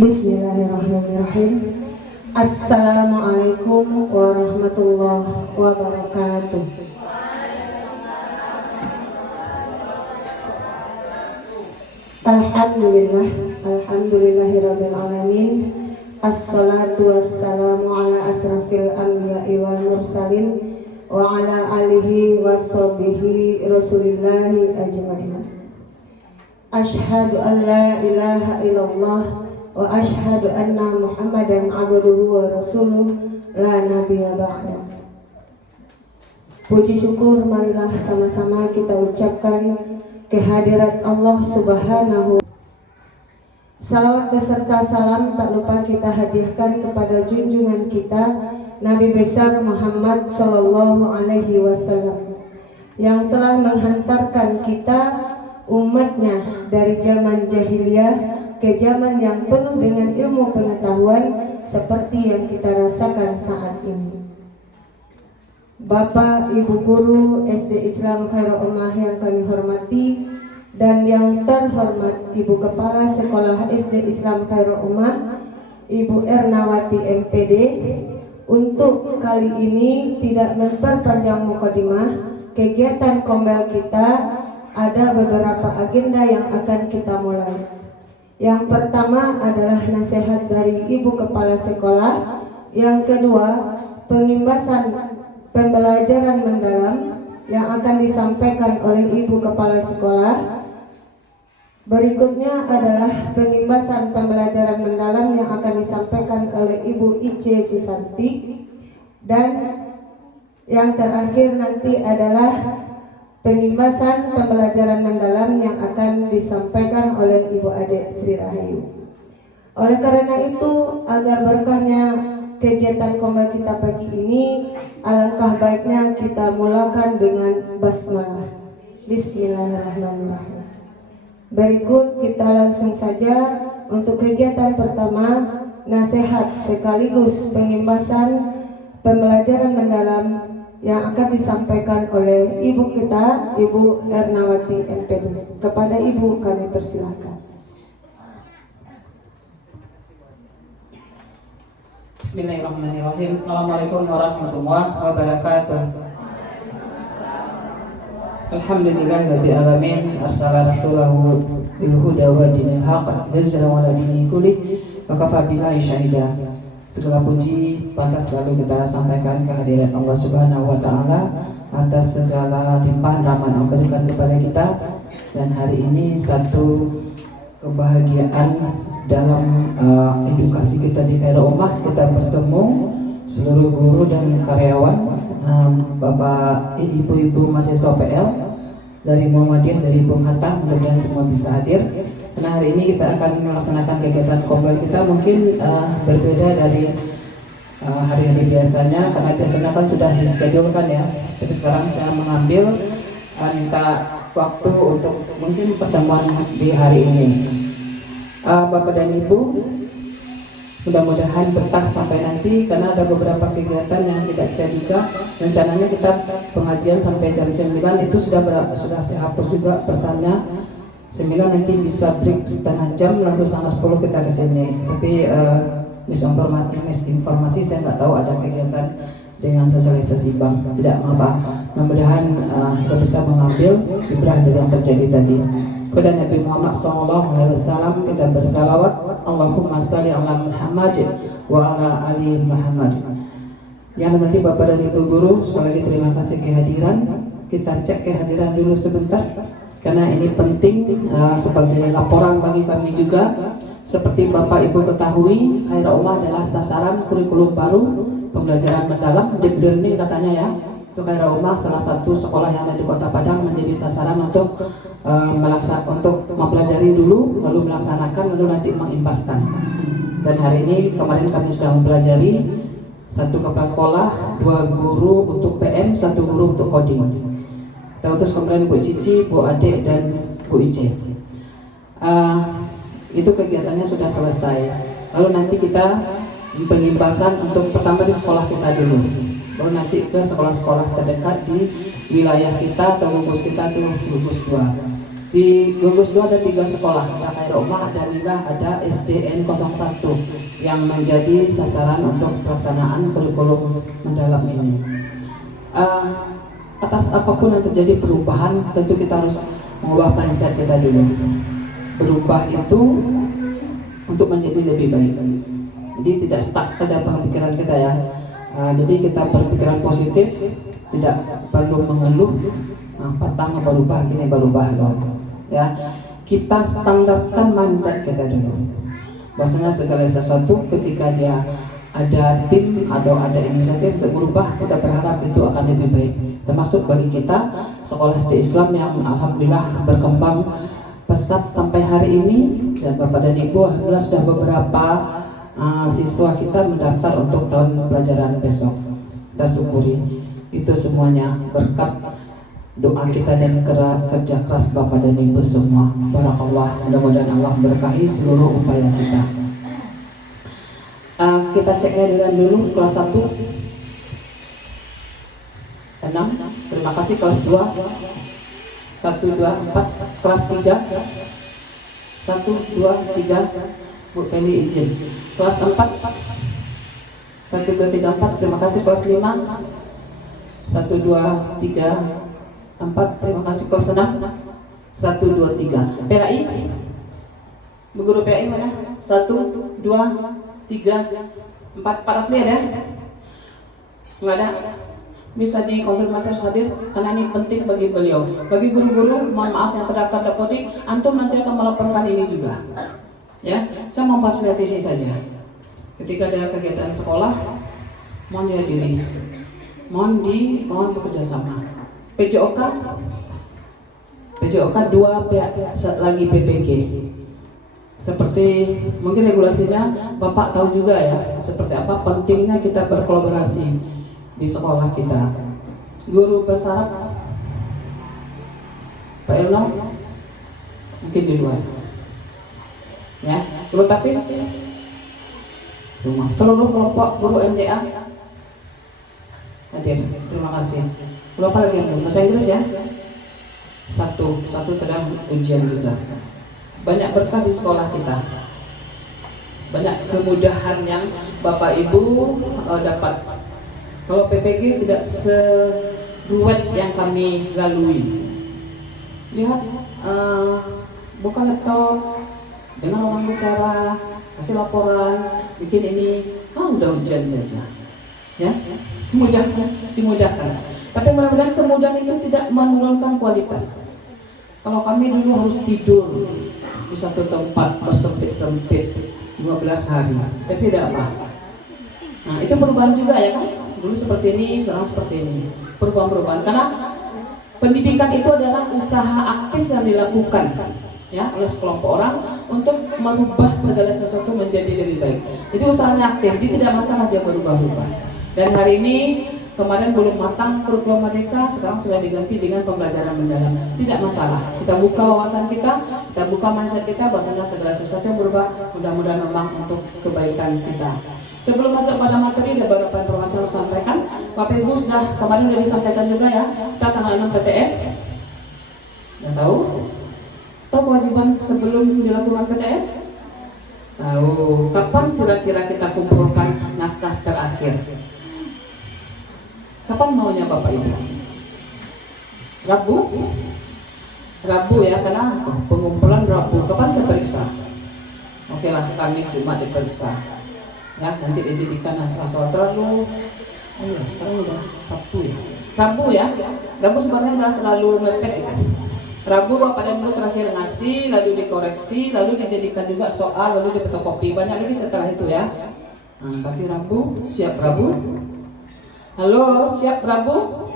Bismillahirrahmanirrahim. Assalamualaikum warahmatullahi wabarakatuh. Alhamdulillahirabbil alamin. Assalatu wassalamu ala asrafil anbiya'i wal mursalin wa ala alihi washabihi rasulillahi ajma'in. Asyhadu an la ilaha illallah wa asyhadu anna Muhammadan abduhu wa rasuluh la nabiyya ba'da. Puji syukur marilah sama-sama kita ucapkan kehadirat Allah Subhanahu. Salawat beserta salam tak lupa kita hadiahkan kepada junjungan kita Nabi besar Muhammad sallallahu alaihi wasallam yang telah menghantarkan kita umatnya dari zaman jahiliyah ke zaman yang penuh dengan ilmu pengetahuan seperti yang kita rasakan saat ini. Bapak, Ibu guru SD Islam Khairul Ummah yang kami hormati dan yang terhormat Ibu Kepala Sekolah SD Islam Khairul Ummah, Ibu Ernawati MPD, untuk kali ini tidak memperpanjang mukadimah, kegiatan kombel kita ada beberapa agenda yang akan kita mulai. Yang pertama adalah nasihat dari Ibu Kepala Sekolah. Yang kedua, pengimbasan pembelajaran mendalam yang akan disampaikan oleh Ibu Kepala Sekolah. Berikutnya adalah pengimbasan pembelajaran mendalam yang akan disampaikan oleh Ibu Ice Susanti. Dan yang terakhir nanti adalah pengimbasan pembelajaran mendalam yang akan disampaikan oleh Ibu Ade Sri Rahayu. Oleh karena itu, agar berkahnya kegiatan kombel kita pagi ini, alangkah baiknya kita mulakan dengan basmalah. Bismillahirrahmanirrahim. Berikut kita langsung saja untuk kegiatan pertama, nasihat sekaligus pengimbasan pembelajaran mendalam yang akan disampaikan oleh ibu kita, Ibu Ernawati MPD. Kepada ibu kami persilahkan. Bismillahirrahmanirrahim. Assalamualaikum warahmatullahi wabarakatuh. Alhamdulillahirabbil alamin. Arsala rasulahu bil huda wa dinil haqq lidzalama ala dini kulli wa kafa billahi syahida. Segala puji pantas selalu kita sampaikan kehadirat Allah Subhanahu wa Ta'ala atas segala limpahan rahmat yang berikan kepada kita. Dan hari ini satu kebahagiaan dalam edukasi kita di Khairul Ummah, kita bertemu seluruh guru dan karyawan, bapak, ibu-ibu mahasiswa PL dari Muhammadiyah, dari Bung Hatta. Mudah-mudahan semua bisa hadir. Karena hari ini kita akan melaksanakan kegiatan kombel kita mungkin berbeda dari hari-hari biasanya, karena biasanya kan sudah dischedule ya. Tapi sekarang saya mengambil minta waktu untuk mungkin pertemuan di hari ini. Bapak dan Ibu, mudah-mudahan betah sampai nanti, karena ada beberapa kegiatan yang tidak kita juga. Rencananya kita pengajian sampai jam 9, itu sudah saya hapus juga pesannya. 9 nanti bisa break setengah jam, langsung setengah 10 kita ke sini. Tapi misinformasi saya nggak tahu ada kegiatan dengan sosialisasi bank. Tidak apa-apa. Mudah-mudahan kita bisa mengambil ibrah dari yang terjadi tadi. Kepada Nabi Muhammad SAW kita bersalawat. Allahumma salli ala Muhammad wa ala ali Muhammad. Yang nanti Bapak dan Ibu guru, sekali lagi terima kasih kehadiran. Kita cek kehadiran dulu sebentar, karena ini penting sebagai laporan bagi kami juga. Seperti Bapak Ibu ketahui, Khairul Ummah adalah sasaran kurikulum baru pembelajaran mendalam, deep learning katanya ya. Itu Khairul Ummah salah satu sekolah yang ada di Kota Padang menjadi sasaran untuk mempelajari dulu, lalu melaksanakan, lalu nanti mengimbaskan. Dan hari ini kemarin kami sudah mempelajari 1 kepala sekolah, 2 guru untuk PM, 1 guru untuk coding. Kita utus kemudian Bu Cici, Bu Ade, dan Bu Ice. Itu kegiatannya sudah selesai. Lalu nanti kita pengimbasan untuk pertama di sekolah kita dulu, baru nanti ke sekolah-sekolah terdekat di wilayah kita atau gugus kita tuh gugus 2. Di gugus 2 ada 3 sekolah, ada Khairul Ummah, ada Nilah, ada SDN 01 yang menjadi sasaran untuk pelaksanaan kurikulum mendalam ini. Atas apapun yang terjadi perubahan, tentu kita harus mengubah mindset kita dulu. Berubah itu untuk menjadi lebih baik. Jadi tidak stuck pada pemikiran kita ya. Jadi kita berpikiran positif, tidak perlu mengeluh. Pertama berubah, gini berubah loh. Ya, kita standarkan mindset kita dulu. Bahwasanya segala sesuatu ketika dia ada tim atau ada inisiatif untuk berubah, kita berharap itu akan lebih baik. Termasuk bagi kita sekolah SD Islam yang alhamdulillah berkembang pesat sampai hari ini, dan Bapak dan Ibu alhamdulillah sudah beberapa siswa kita mendaftar untuk tahun pelajaran besok. Kita syukuri itu semuanya berkat doa kita dan kerja keras Bapak dan Ibu semua. Barakallah, mudah-mudahan Allah berkahi seluruh upaya kita. Kita cek kehadiran dulu kelas 1 6. Terima kasih kelas 2 1, 2, 4. Kelas 3 1, 2, 3 Bu Peli izin. Kelas 4 1, 2, 3, 4. Terima kasih kelas 5 1, 2, 3 4, terima kasih kelas 6 1, 2, 3. PAI, Bu Guru PAI mana? 1, 2, 3, 4. Pak Rafli ada? Enggak ada? Bisa dikonfirmasi harus hadir karena ini penting bagi beliau. Bagi guru-guru, mohon maaf yang terdaftar dapodik, antum nanti akan melaporkan ini juga. Ya, saya memfasilitasi saja. Ketika ada kegiatan sekolah, mohon dihadiri, mohon bekerja sama. PJOK 2 lagi PPG. Seperti mungkin regulasinya Bapak tahu juga ya, seperti apa pentingnya kita berkolaborasi di sekolah kita. Guru bahasa Arab Pak Ilno mungkin di luar ya. Guru Tafis semua, seluruh kelompok guru MDA hadir, terima kasih. Berapa lagi yang belum? Bahasa Inggris ya? Satu sedang ujian juga. Banyak berkah di sekolah kita. Banyak kemudahan yang Bapak Ibu dapat. Kalau PPG tidak seruwet yang kami lalui. Lihat, buka laptop, dengan orang bicara, kasih laporan, bikin ini, udah ujian saja. Ya, dimudahkan. Tapi mudah-mudahan kemudahan itu tidak menurunkan kualitas. Kalau kami dulu harus tidur di satu tempat bersempit-sempit 12 hari, tapi tidak apa. Nah, itu perubahan juga ya kan? Dulu seperti ini, sekarang seperti ini. Perubahan-perubahan karena pendidikan itu adalah usaha aktif yang dilakukan ya oleh sekelompok orang untuk merubah segala sesuatu menjadi lebih baik. Jadi usahanya aktif, dia tidak masalah dia berubah-ubah. Dan hari ini kemarin belum matang kurikulum Merdeka, sekarang sudah diganti dengan pembelajaran mendalam. Tidak masalah. Kita buka wawasan kita buka mindset kita, bahwasanya segala sesuatu yang berubah mudah-mudahan memang untuk kebaikan kita. Sebelum masuk pada materi, ada beberapa informasi yang harus sampaikan. Bapak Ibu sudah kemarin sudah disampaikan juga ya. Kita tanggal 6 PTS. Sudah tahu? Tahu kewajiban sebelum dilakukan PTS? Tahu. Kapan kira-kira kita kumpulkan naskah terakhir? Kapan maunya Bapak Ibu? Rabu ya, karena pengumpulan Rabu. Kapan saya periksa? Oke lah, Kamis Jumat diperiksa. Ya, nanti dijadikan naskah sholat terlalu. Oh ya, sekarang udah Sabtu ya. Rabu sebenarnya udah terlalu mepet itu. Rabu Bapak dan Ibu terakhir ngasih, lalu dikoreksi, lalu dijadikan juga soal, lalu difotokopi. Banyak lagi setelah itu ya. Nah, berarti Rabu, siap Rabu? Halo, siap Rabu?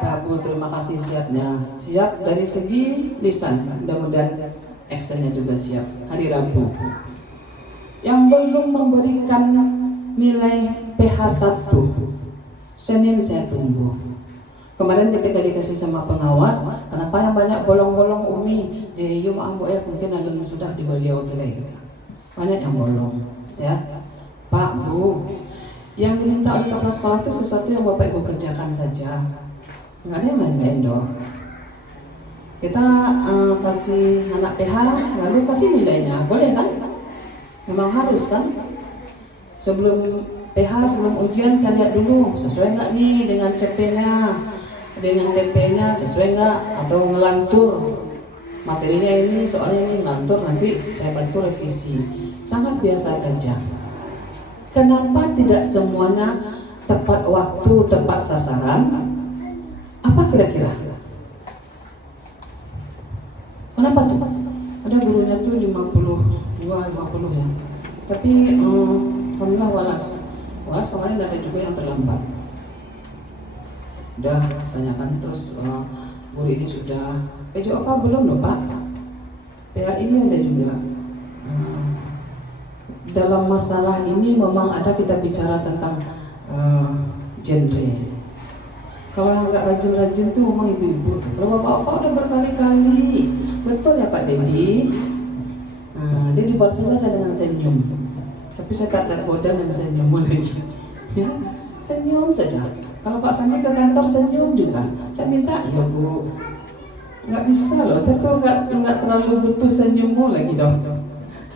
Rabu, terima kasih siapnya. Siap dari segi lisan, mudah-mudahan actionnya juga siap. Hari Rabu. Yang belum memberikan nilai PH 1, Senin saya tunggu. Kemarin ketika dikasih sama pengawas, kenapa yang banyak bolong-bolong Umi di Yum Ambu F, mungkin ada yang sudah di beliau gitu. Banyak yang bolong, ya. Pak, Bu, yang diminta oleh kepala sekolah itu sesuatu yang Bapak Ibu kerjakan saja. Nggak ada yang lain-lain dong. Kita kasih anak PH lalu kasih nilainya, boleh kan? Memang harus kan? Sebelum PH, sebelum ujian saya lihat dulu sesuai nggak nih dengan CP-nya, dengan TP-nya sesuai nggak, atau ngelantur materinya ini, soalnya ini ngelantur, nanti saya bantu revisi. Sangat biasa saja. Kenapa tidak semuanya tepat waktu, tepat sasaran? Apa kira-kira? Kenapa tuh? Ada gurunya tuh 50 ya. Tapi alhamdulillah Walas kemarin ada juga yang terlambat. Udah tanyakan terus guru ini sudah PJOK belum loh Pak. PAI ada juga. Dalam masalah ini memang ada kita bicara tentang genre. Kalau nggak rajin-rajin tuh memang ibu-ibu. Kalau bapak-bapak udah berkali-kali, betul ya Pak Dedi. Dia dibalas saja saya dengan senyum. Tapi saya tak tergoda dengan senyum lagi. Ya, senyum saja. Kalau Pak Sandi ke kantor senyum juga. Saya minta, ya Bu. Nggak bisa loh. Saya tuh nggak terlalu butuh senyummu lagi dong.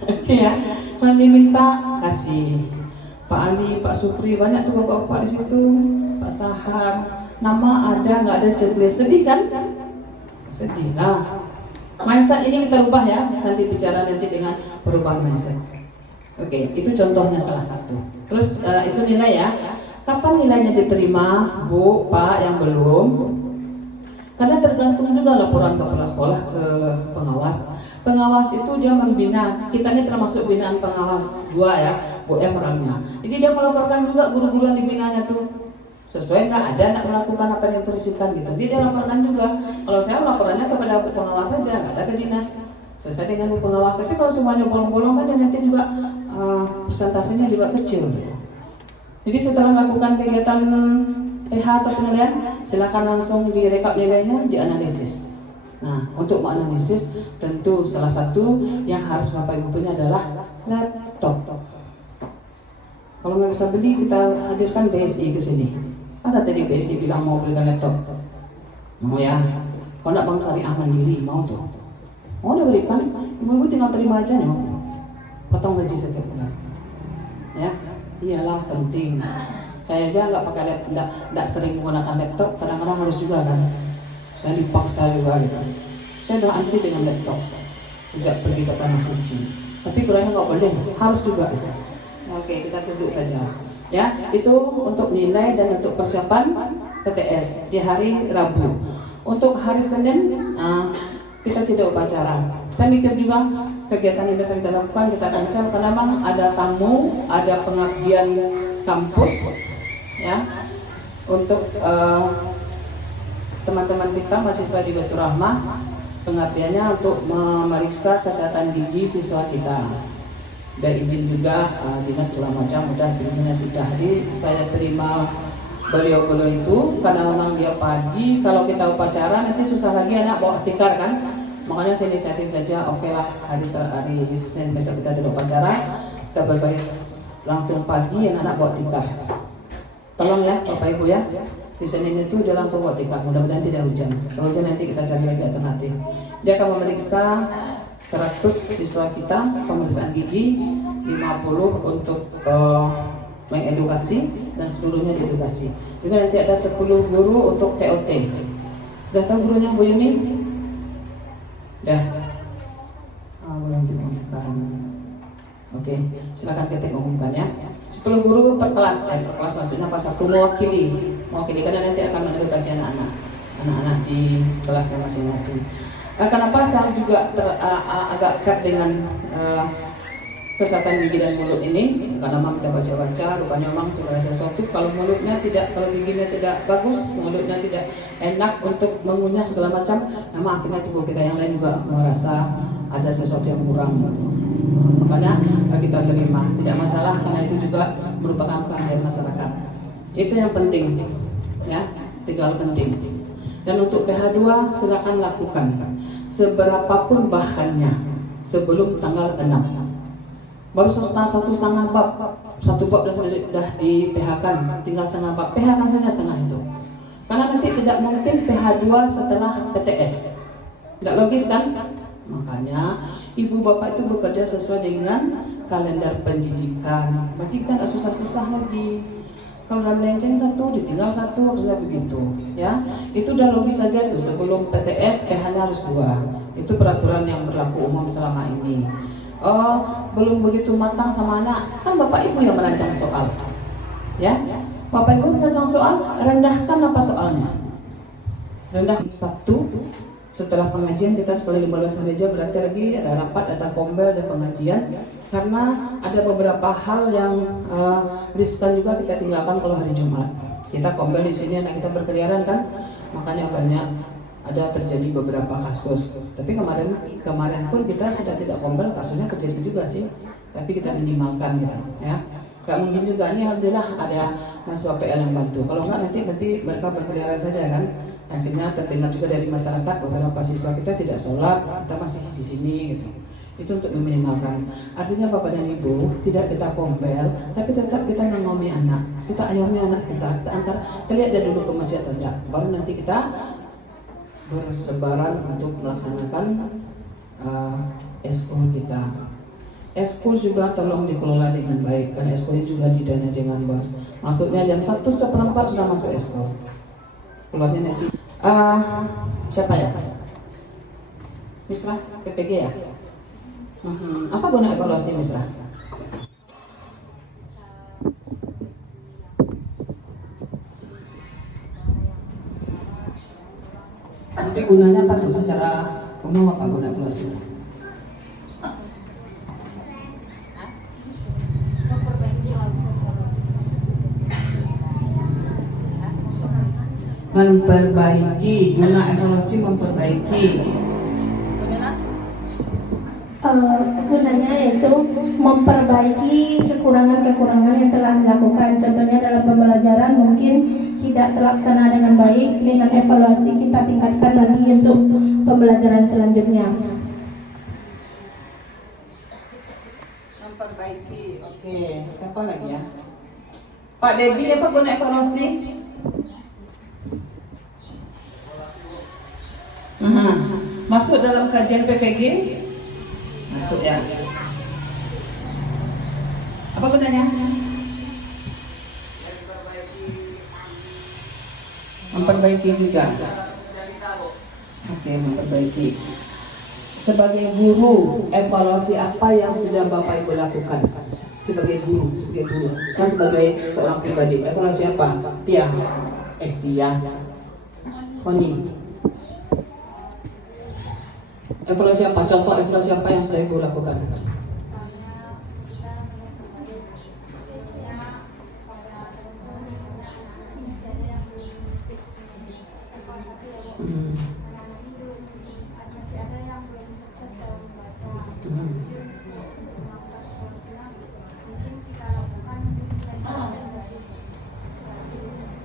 Oke ya. Kalau diminta kasih. Pak Ali, Pak Supri, banyak tuh bapak-bapak di situ. Pak Sahar. Nama ada, nggak ada checklist. Sedih kan? Sedih. Nah, mindset ini kita rubah ya. Nanti bicara dengan perubahan mindset. Oke, itu contohnya salah satu. Terus itu nilai ya. Kapan nilainya diterima, Bu, Pak yang belum? Karena tergantung juga laporan kepala sekolah ke pengawas. Pengawas itu dia membina. Kita ini termasuk binaan pengawas 2 ya, Bu F orangnya. Jadi dia melaporkan juga guru-guru yang dibinanya tuh. Sesuai nggak ada nak melakukan apa yang diinstruksikan gitu. Jadi dia laporkan juga. Kalau saya laporannya kepada Bu pengawas saja, nggak ada ke dinas. Selesai dengan Bu pengawas. Tapi kalau semuanya bolong-bolong kan nanti juga persentasenya juga kecil gitu. Jadi setelah lakukan kegiatan PH atau penilaian, silakan langsung direkap nilainya, dianalisis. Nah, untuk menganalisis tentu salah satu yang harus Bapak Ibu punya adalah laptop. Kalau nggak bisa beli, kita hadirkan BSI ke sini. Ada tadi BSI bilang mau belikan laptop. Mau ya? Kalau nak Bank Syariah Mandiri mau tuh. Mau udah belikan, ibu-ibu tinggal terima aja nih. Potong gaji setiap bulan. Ya, iyalah penting. Saya aja nggak pakai laptop, nggak sering menggunakan laptop. Kadang-kadang harus juga kan. Saya dipaksa juga gitu. Saya udah anti dengan laptop sejak pergi ke tanah suci. Tapi kurangnya nggak boleh, harus juga. Oke, kita duduk saja. Ya, itu untuk nilai dan untuk persiapan PTS di hari Rabu. Untuk hari Senin kita tidak upacara. Saya mikir juga kegiatan yang biasa kita lakukan kita cancel karena memang ada tamu, ada pengabdian kampus, ya, untuk teman-teman kita mahasiswa di Baitur Rahmah, pengabdiannya untuk memeriksa kesehatan gigi siswa kita. Dan izin juga dinas segala macam, udah biasanya sudah. Jadi saya terima beliau-beliau itu karena memang dia pagi. Kalau kita upacara nanti susah lagi anak bawa tikar kan. Makanya saya inisiatif saja, oke lah hari Senin besok kita tidak upacara, kita berbaris langsung pagi anak-anak bawa tikar. Tolong ya Bapak Ibu ya, di Senin itu dia langsung bawa tikar, mudah-mudahan tidak hujan. Kalau hujan nanti kita cari lagi alternatif. Dia akan memeriksa 100 siswa kita pemeriksaan gigi, 50 untuk mengedukasi dan seluruhnya diedukasi. Juga nanti ada 10 guru untuk TOT. Sudah tahu gurunya Bu Yuni? Dah. Belum diumumkan. Oke, silakan ketik umumkan ya. 10 guru per kelas, per kelas maksudnya pas satu mewakili karena nanti akan mengedukasi anak-anak di kelasnya masing-masing. Kenapa saya juga agak dekat dengan kesehatan gigi dan mulut ini? Karena memang kita baca-baca, rupanya memang segala sesuatu kalau giginya tidak bagus, mulutnya tidak enak untuk mengunyah segala macam, memang akhirnya tubuh kita yang lain juga merasa ada sesuatu yang kurang gitu. Makanya kita terima, tidak masalah karena itu juga merupakan keahlian masyarakat. Itu yang penting, ya, 3 hal penting. Dan untuk PH2 silakan lakukan seberapapun bahannya sebelum tanggal 6. Baru satu setengah bab, satu bab sudah di PH-kan, tinggal setengah bab, PH-kan saja setengah itu. Karena nanti tidak mungkin PH2 setelah PTS. Nggak logis kan? Makanya ibu bapak itu bekerja sesuai dengan kalender pendidikan. Berarti kita nggak susah-susah lagi. Kalau dalam lenceng satu ditinggal satu, harusnya begitu, ya. Itu udah logis saja tuh. Sebelum PTS hanya harus 2. Itu peraturan yang berlaku umum selama ini. Belum begitu matang sama anak, kan bapak ibu yang merancang soal, ya. Bapak ibu merancang soal, rendahkan apa soalnya? Rendah Sabtu. Setelah pengajian kita sekali 15 hari aja, berarti lagi ada rapat, ada kombel, ada pengajian. Karena ada beberapa hal yang riskan juga kita tinggalkan kalau hari Jumat. Kita kombel di sini, anak kita berkeliaran kan, makanya banyak ada terjadi beberapa kasus. Tapi kemarin pun kita sudah tidak kombel, kasusnya terjadi juga sih. Tapi kita minimalkan gitu, ya. Gak mungkin juga ini alhamdulillah ada mahasiswa PL yang bantu. Kalau enggak nanti mereka berkeliaran saja kan. Akhirnya terdengar juga dari masyarakat beberapa siswa kita tidak sholat, kita masih di sini gitu. Itu untuk meminimalkan. Artinya bapak dan ibu tidak kita kompel, tapi tetap kita mengomi anak, kita ayomi anak kita antar, kita lihat dia dulu ke masjid atau tidak. Baru nanti kita bersebaran untuk melaksanakan SO kita. Eskul juga tolong dikelola dengan baik, karena eskul juga didanai dengan bos. Maksudnya jam 1:15 sudah masuk eskul. Keluarnya nanti siapa ya? Misra PPG ya? Apa guna evaluasi Misra? Tapi gunanya apa tuh secara umum, apa guna evaluasi? Memperbaiki, guna evaluasi memperbaiki. Gunanya yaitu memperbaiki kekurangan-kekurangan yang telah dilakukan. Contohnya dalam pembelajaran mungkin tidak terlaksana dengan baik. Dengan evaluasi kita tingkatkan lagi untuk pembelajaran selanjutnya. Memperbaiki, oke. Siapa lagi ya? Pak Dedi, apa guna evaluasi? Masuk dalam kajian PPG? Masuk ya. Apa gunanya? Memperbaiki juga. Oke, memperbaiki. Sebagai guru, evaluasi apa yang sudah Bapak Ibu lakukan? Sebagai guru, kan sebagai seorang pribadi, evaluasi apa? Tia, Koni. Evaluasi apa? Contoh evaluasi apa yang sudah Ibu lakukan?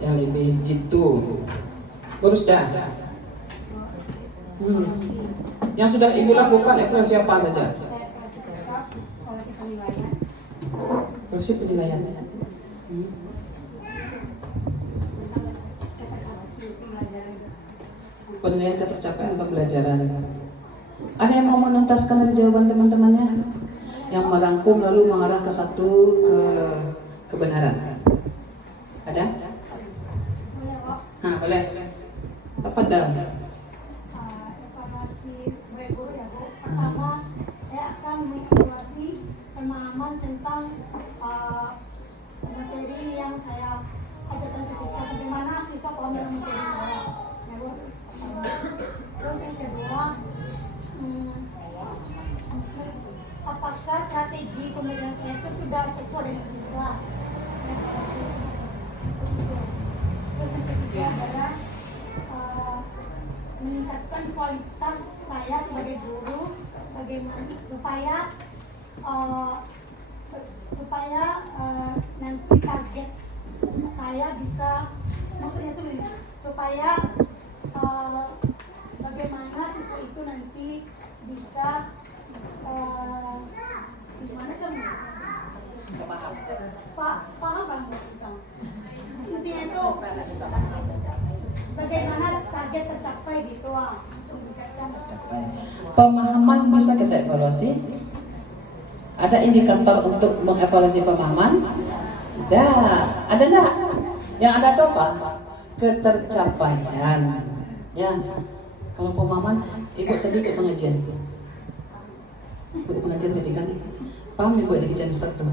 Yang lebih jitu, terus dah. Yang sudah Ibu lakukan evaluasi apa saja? Evaluasi penilaian. Penilaian ketercapaian pembelajaran. Ada yang mau menuntaskan dari jawaban teman-temannya? Yang merangkum lalu mengarah ke satu kebenaran. Ada? Boleh. Tafadhal. Evaluasi sebagai guru ya Bu. Pertama, saya akan mengevaluasi pemahaman tentang materi yang saya ajarkan ke siswa. Bagaimana siswa paham dengan materi saya, ya Bu. Terus yang kedua, apakah strategi pembelajaran saya itu sudah cocok dengan siswa? Terus yang ketiga adalah meningkatkan kualitas saya sebagai guru, bagaimana supaya nanti target saya bisa, maksudnya itu supaya bagaimana siswa itu nanti bisa gimana kan? Paham Bang? Intinya itu bagaimana target tercapai gitu, Tercapai. Pemahaman bisa kita evaluasi. Ada indikator untuk mengevaluasi pemahaman? Ada enggak? Yang ada itu apa? Ketercapaian. Ya. Kalau pemahaman, ibu tadi ke pengajian. Ibu pengajian tadi kan? Paham ibu yang dikejar Ustaz tuh?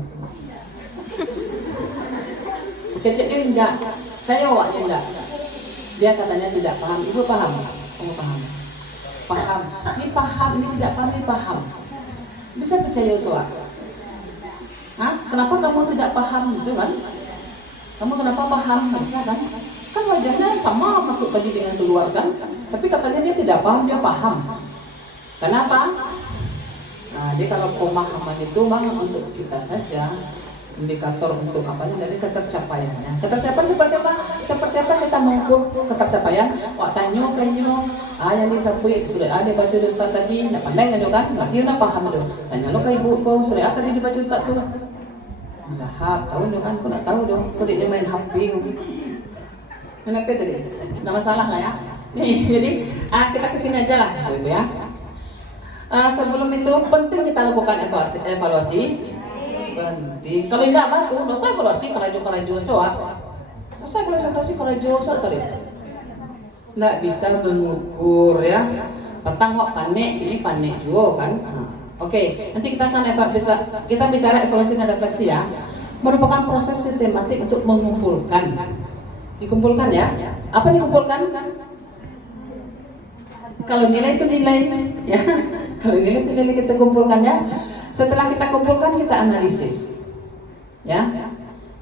Kecil dia enggak. Saya awaknya enggak. Dia katanya tidak paham. Ibu paham? Kamu paham? Paham. Ini paham, ini tidak paham, ini paham. Bisa percaya Uswa? Hah? Kenapa kamu tidak paham gitu kan? Kamu kenapa paham? Nggak bisa kan? Kan wajahnya sama masuk tadi dengan keluar kan? Tapi katanya dia tidak paham, dia paham. Kenapa? Nah, dia kalau pemahaman itu memang untuk kita saja, indikator untuk apanya dari ketercapaiannya. Ketercapaian seperti apa? Seperti apa kita mengukur ketercapaian? Wak tanyo kanyo, yang disapui sudah ada baca Ustaz tadi, nak pandai kan kan? Berarti nak paham tu. Tanya lo ke ibu kau sudah tadi dibaca Ustaz tu. Lahap, tahu tu kan? Kau nak tahu dong. Kau dia main HP. Kenapa tadi? Tidak masalah lah ya. Nih, jadi kita kesini aja lah, gitu ya. Sebelum itu penting kita lakukan evaluasi. Penting. Kalau tidak batu, dosa evaluasi kerajo soa. Dosa evaluasi kerajo soa tadi. Tidak bisa mengukur ya. Petang wak panik, ini panik juga kan. Oke, nanti kita akan kita bicara evaluasi dan refleksi ya. Merupakan proses sistematik untuk mengumpulkan. Dikumpulkan ya. Apa dikumpulkan? Kalau nilai itu nilai ya. Kalau nilai itu nilai kita kumpulkan ya. Setelah kita kumpulkan kita analisis. Ya.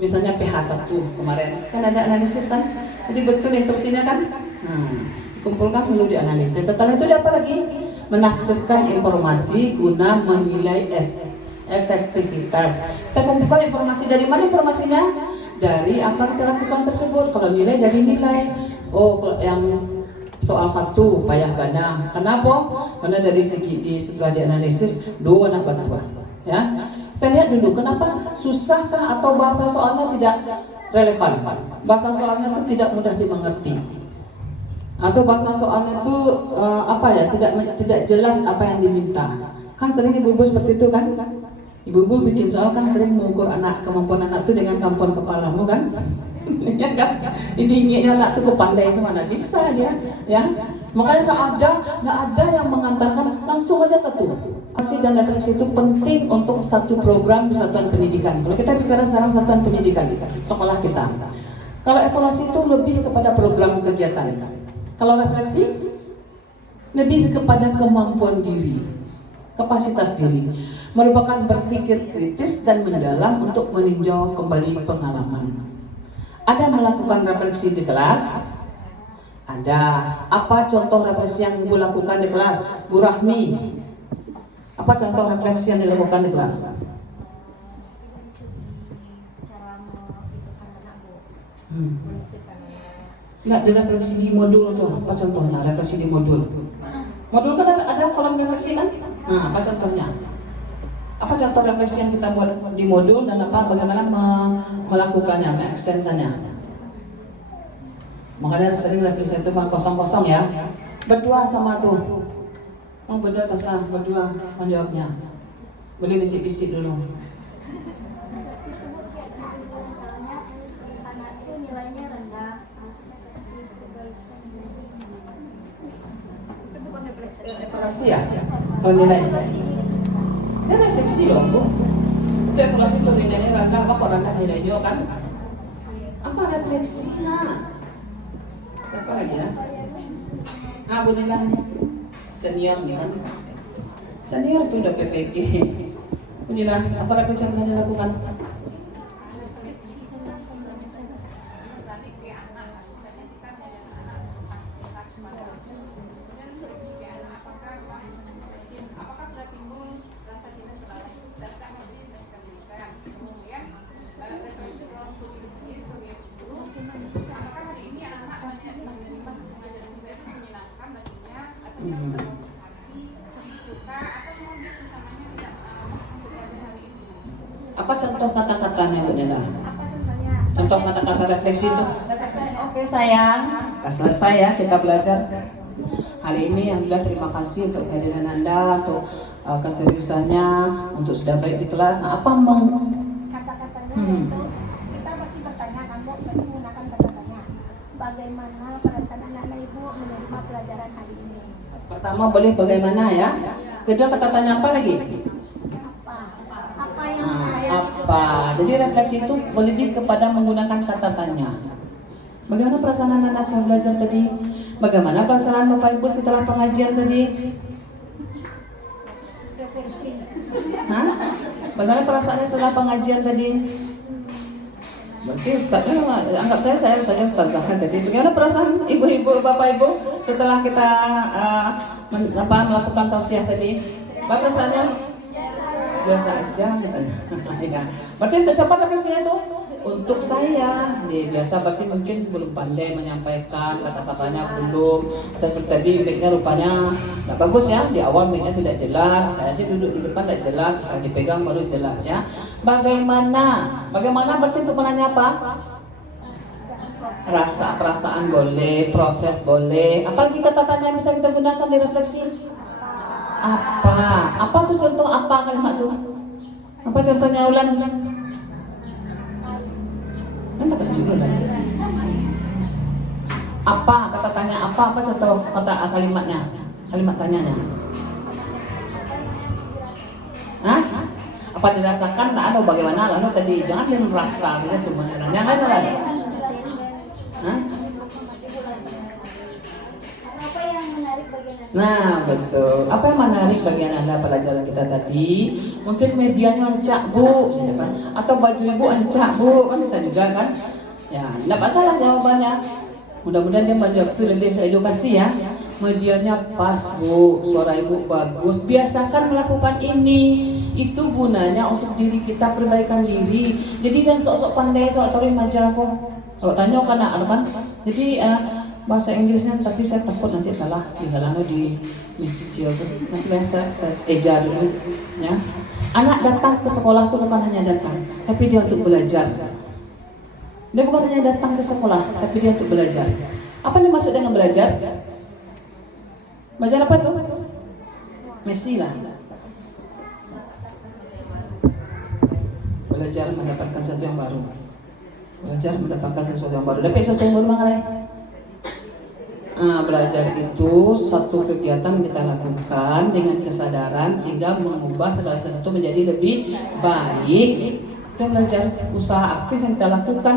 Misalnya pH 1 kemarin kan ada analisis kan? Jadi betul instruksinya kan? Dikumpulkan perlu dianalisis. Setelah itu apa lagi? Menafsirkan informasi guna menilai efektivitas. Kita kumpulkan informasi dari mana informasinya? Dari apa yang kita lakukan tersebut. Kalau nilai dari nilai. Oh, yang soal 1 payah gana. Kenapa? Karena dari segi setelah dianalisis 2 anak bantuan. Ya, kita lihat dulu kenapa susahkah atau bahasa soalnya tidak relevan. Bahasa soalnya itu tidak mudah dimengerti. Atau bahasa soalnya itu tidak jelas apa yang diminta. Kan sering ibu-ibu seperti itu kan? Ibu-ibu bikin soal kan sering mengukur kemampuan anak itu dengan kemampuan kepalamu kan? Ya kan? Ini inginnya anak itu kepandai sama anak bisa dia, ya. Makanya nggak ada yang mengantarkan langsung aja satu. Evaluasi dan refleksi itu penting untuk satu program di satuan pendidikan. Kalau kita bicara sekarang satuan pendidikan, sekolah kita. Kalau evaluasi itu lebih kepada program kegiatan. Kalau refleksi lebih kepada kemampuan diri, kapasitas diri. Merupakan berpikir kritis dan mendalam untuk meninjau kembali pengalaman. Ada melakukan refleksi di kelas? Ada. Apa contoh refleksi yang ibu lakukan di kelas? Bu Rahmi, apa contoh refleksi yang dilakukan di kelas? Nggak, direfleksi di modul tuh. Apa contohnya refleksi di modul? Modul kan ada kolom refleksi kan? Nah, apa contohnya? Apa contoh refleksi yang kita buat di modul dan bagaimana melakukannya, mengekstensinya? Makanya sering refleksi itu kosong-kosong ya. Berdua sama tuh. Mau berdua terserah, berdua menjawabnya. Boleh bisik-bisik dulu. Evaluasi ya? Kalau nilai dia refleksi loh Bu. Itu evaluasi tuh nilainya rendah, apa kok rendah nilainya kan? Apa refleksinya? Siapa lagi ya? Bu Nila senior nih kan? Senior tuh udah PPG. Bu Nila, apa refleksi yang pernah dilakukan? Apa contoh kata-katanya Bu Nela? Contoh kata-kata refleksi itu. Oke sayang, selesai ya kita belajar. Hari ini alhamdulillah terima kasih untuk kehadiran Anda, untuk keseriusannya, untuk sudah baik di kelas. Nah, apa mau Kata-katanya itu kita pasti bertanya, kamu pasti menggunakan kata-katanya. Bagaimana perasaan anak-anak ibu menerima pelajaran hari ini? pertama boleh bagaimana ya? Kedua kata tanya apa lagi? Apa yang saya Apa? Jadi refleksi itu lebih kepada menggunakan kata tanya. Bagaimana perasaan anak-anak setelah belajar tadi? Bagaimana perasaan Bapak Ibu setelah pengajian tadi? refleksi? Hah? Bagaimana perasaannya setelah pengajian tadi? Berarti Ustaznya anggap saya saja Ustazah tadi. Bagaimana perasaan ibu-ibu, bapak ibu setelah kita melakukan tausiah tadi? Apa perasaannya? Biasa aja katanya. Ya. Berarti untuk siapa refleksinya itu? Untuk saya. Nih, biasa berarti mungkin belum pandai menyampaikan kata-katanya belum. Atau seperti tadi mic-nya rupanya nggak bagus ya. Di awal mic-nya tidak jelas. Saya aja duduk di depan tidak jelas. Kalau dipegang baru jelas ya. Bagaimana? Bagaimana berarti untuk menanya apa? Rasa, perasaan boleh, proses boleh. Apalagi kata tanya yang bisa kita gunakan di refleksi? Apa? Apa tuh contoh apa kalimat tuh? Apa contohnya Ulan? Nanti kan dulu lagi. Apa kata tanya apa? Apa contoh kata kalimatnya? Kalimat tanyanya? Hah? Apa dirasakan? Tak ada bagaimana? Lalu tadi jangan dengan rasa saja semuanya. Jangan lagi. Hah? Apa yang menarik bagi anak? Nah betul. Apa yang menarik bagian Anda pelajaran kita tadi? Mungkin medianya ancak bu, kan? Atau baju ibu ancak bu, kan bisa juga kan? Ya, tidak masalah jawabannya. Mudah-mudahan dia menjawab itu lebih ke edukasi ya. Medianya pas bu, suara ibu bagus. Biasakan melakukan ini. Itu gunanya untuk diri kita perbaikan diri. Jadi dan sok-sok pandai, sok taruh maja kok. Kalau tanya kan, jadi bahasa Inggrisnya, tapi saya takut nanti salah di halano di masjid itu. Nanti saya eja dulu ya. Anak datang ke sekolah itu bukan hanya datang, tapi dia untuk belajar. Dia bukan hanya datang ke sekolah, tapi dia untuk belajar. Apa yang maksud dengan belajar? Belajar apa tuh? Messi lah. Belajar mendapatkan sesuatu yang baru. Belajar mendapatkan sesuatu yang baru. Dapat sesuatu yang baru mana? Belajar itu satu kegiatan yang kita lakukan dengan kesadaran sehingga mengubah segala sesuatu menjadi lebih baik. Itu belajar, usaha aktif yang kita lakukan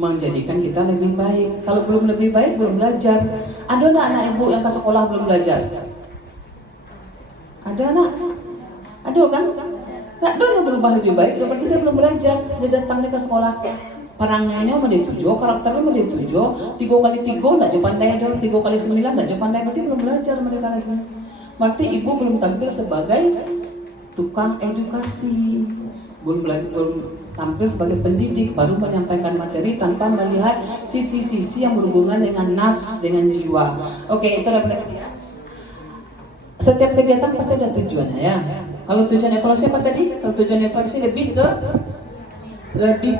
menjadikan kita lebih baik. Kalau belum lebih baik, belum belajar. Ada enggak anak ibu yang ke sekolah belum belajar? Ada anak? Ada kan? Nggak ada yang berubah lebih baik, berarti dia belum belajar. Dia datangnya ke sekolah. Perangannya mau dituju, karakternya mau dituju. 3 kali 3 nggak jauh pandai dong, 3 kali 9 nggak jauh pandai, berarti belum belajar mereka lagi. Berarti ibu belum tampil sebagai tukang edukasi, belum belajar, belum tampil sebagai pendidik, baru menyampaikan materi tanpa melihat sisi-sisi yang berhubungan dengan nafs, dengan jiwa. Oke, itu refleksi ya. Setiap kegiatan pasti ada tujuannya ya. Kalau tujuan evaluasi apa tadi? Kalau tujuan evaluasi lebih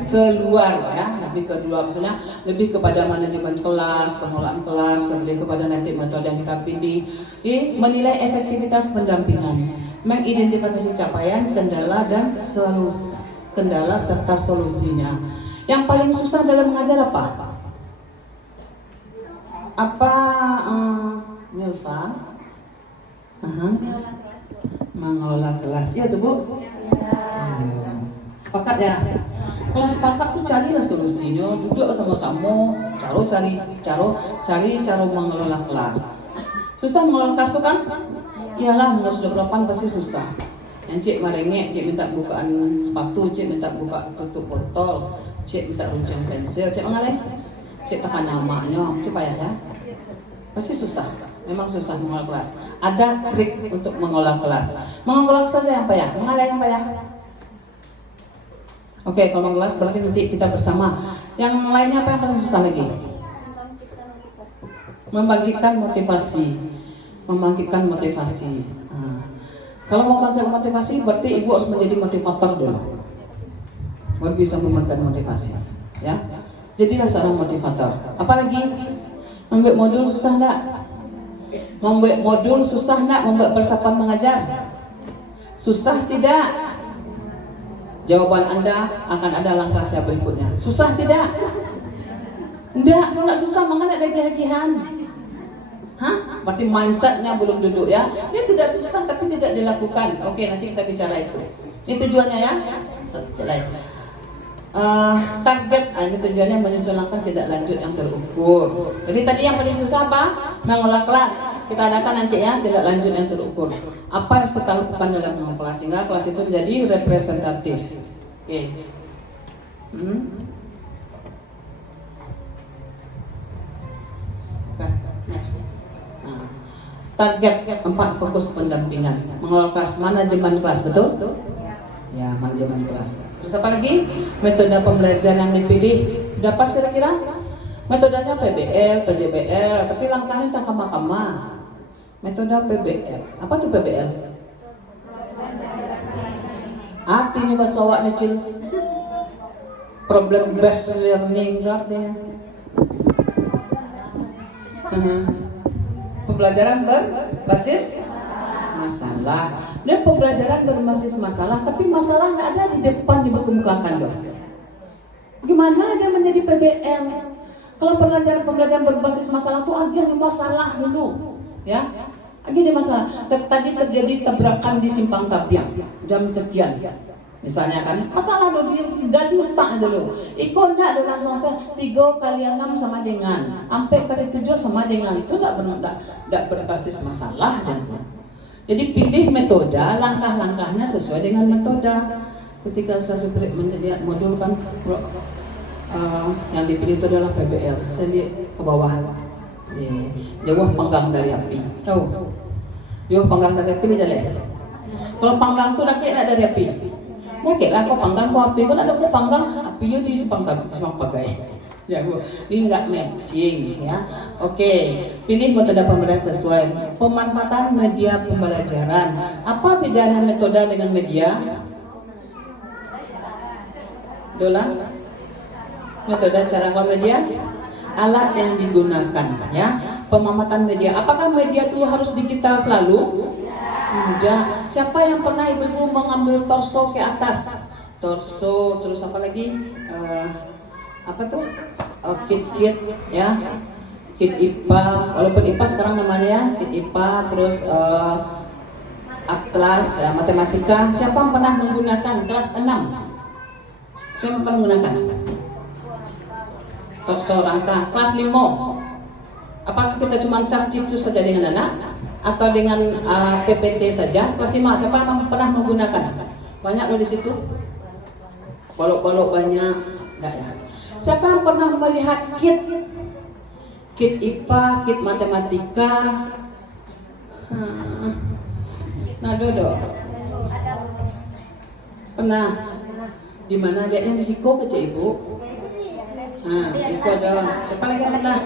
ke luar ya, lebih ke luar, misalnya lebih kepada manajemen kelas, pengelolaan kelas, lebih kepada nanti metode yang kita pilih, menilai efektivitas pendampingan, mengidentifikasi capaian, kendala dan kendala serta solusinya. Yang paling susah dalam mengajar apa? Apa Milva? Mengelola kelas. Iya tuh Bu. Sepakat ya. Kalau sepakat tuh carilah solusinya, duduk sama-sama, cari cara mengelola kelas. Susah mengelola kelas tuh kan? Iyalah, menurut 28 pasti susah. Yang cik merengek, cik minta bukaan sepatu, cik minta buka tutup botol, cik minta runcang pensil, cik mengalih, cik tekan namanya, pasti payah ya. Pasti susah. Memang susah mengolah kelas. Ada trik untuk mengolah kelas. Mengolah kelas yang payah, mengalah yang payah. Oke, kalau mengolah kelas berarti nanti kita bersama. Yang lainnya apa yang paling susah lagi? Membangkitkan motivasi. Kalau mau membangkitkan motivasi, berarti ibu harus menjadi motivator dulu. Baru bisa membangkitkan motivasi, ya. Jadilah seorang motivator. Apalagi ambil modul susah enggak? Membuat modul susah nak membuat persiapan mengajar? Susah tidak? Jawaban Anda akan ada langkah saya berikutnya. Susah tidak? Tidak, kalau tidak susah mana ada lagi-lagian. Hah? Berarti mindsetnya belum duduk ya. Dia tidak susah tapi tidak dilakukan. Oke, nanti kita bicara itu. Ini tujuannya ya. Target, ini tujuannya menyusun langkah tidak lanjut yang terukur. Jadi tadi yang paling susah apa? Mengelola kelas. Kita adakan nanti ya, tidak lanjut yang terukur. Apa yang harus kita lakukan dalam mengelola kelas sehingga kelas itu jadi representatif. Oke. Next. Target 4 fokus pendampingan. Mengelola kelas, manajemen kelas, betul? Ya, manajemen kelas. Terus apa lagi? Metode pembelajaran yang dipilih. Udah pas kira-kira? Metodenya PBL, PJBL, tapi langkahnya tak kama-kama. Metode PBL. Apa tuh PBL? Artinya bahasa awaknya cil. Problem based learning artinya. Pembelajaran berbasis masalah. Dan pembelajaran berbasis masalah, tapi masalah nggak ada di depan dikemukakan dong. Gimana dia menjadi PBL? Kalau pembelajaran berbasis masalah itu agak masalah dulu, ya. Agak di masalah. Tadi terjadi tabrakan di Simpang Tapiang jam sekian. Misalnya kan, masalah dulu dia gali otak dulu. Ikut enggak langsung saya 3 kali 6 sama dengan, sampai kali 7 sama dengan, itu enggak berbasis masalah dan itu. Jadi pilih metode, langkah-langkahnya sesuai dengan metode. Ketika saya menjadi modul kan yang dipilih itu adalah PBL. Saya lihat ke bawah, jauh panggang dari api. Tahu? Jauh panggang dari api jalan. Kalau panggang itu lagi ada dari api. Lagi lah kau panggang kau api, kan ada kau panggang apinya di Simpang Pagai. Ya bu, ini enggak matching ya. Oke, pilih metode pembelajaran sesuai. Pemanfaatan media pembelajaran. Apa bedanya metode dengan media? Dola? Metode cara kalau media? Alat yang digunakan ya. Pemanfaatan media. Apakah media itu harus digital selalu? Enggak. Siapa yang pernah ibu-ibu mengambil torso ke atas? Torso, terus apa lagi? Apa tuh? Kit-kit ya. Kit IPA, walaupun IPA sekarang namanya kit IPA, terus atlas ya, matematika. Siapa yang pernah menggunakan kelas 6? Siapa yang pernah menggunakan? Torso rangka. Kelas 5. Apakah kita cuma cas cicus saja dengan anak? Atau dengan PPT saja? Kelas 5, siapa yang pernah menggunakan? Banyak loh di situ. Bolok-bolok banyak, enggak ya? Siapa yang pernah melihat kit IPA, kit matematika? Nah, Dodo. Pernah? Di mana dia yang di Siko kecil ibu? Itu ada. Siapa lagi yang pernah?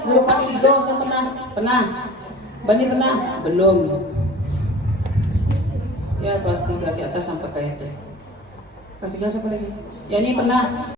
Guru kelas 3 saya pernah? Pernah? Bani pernah? Belum. Ya kelas 3 ke atas sampai kayak itu. Kelas 3 siapa lagi? Ya ini pernah.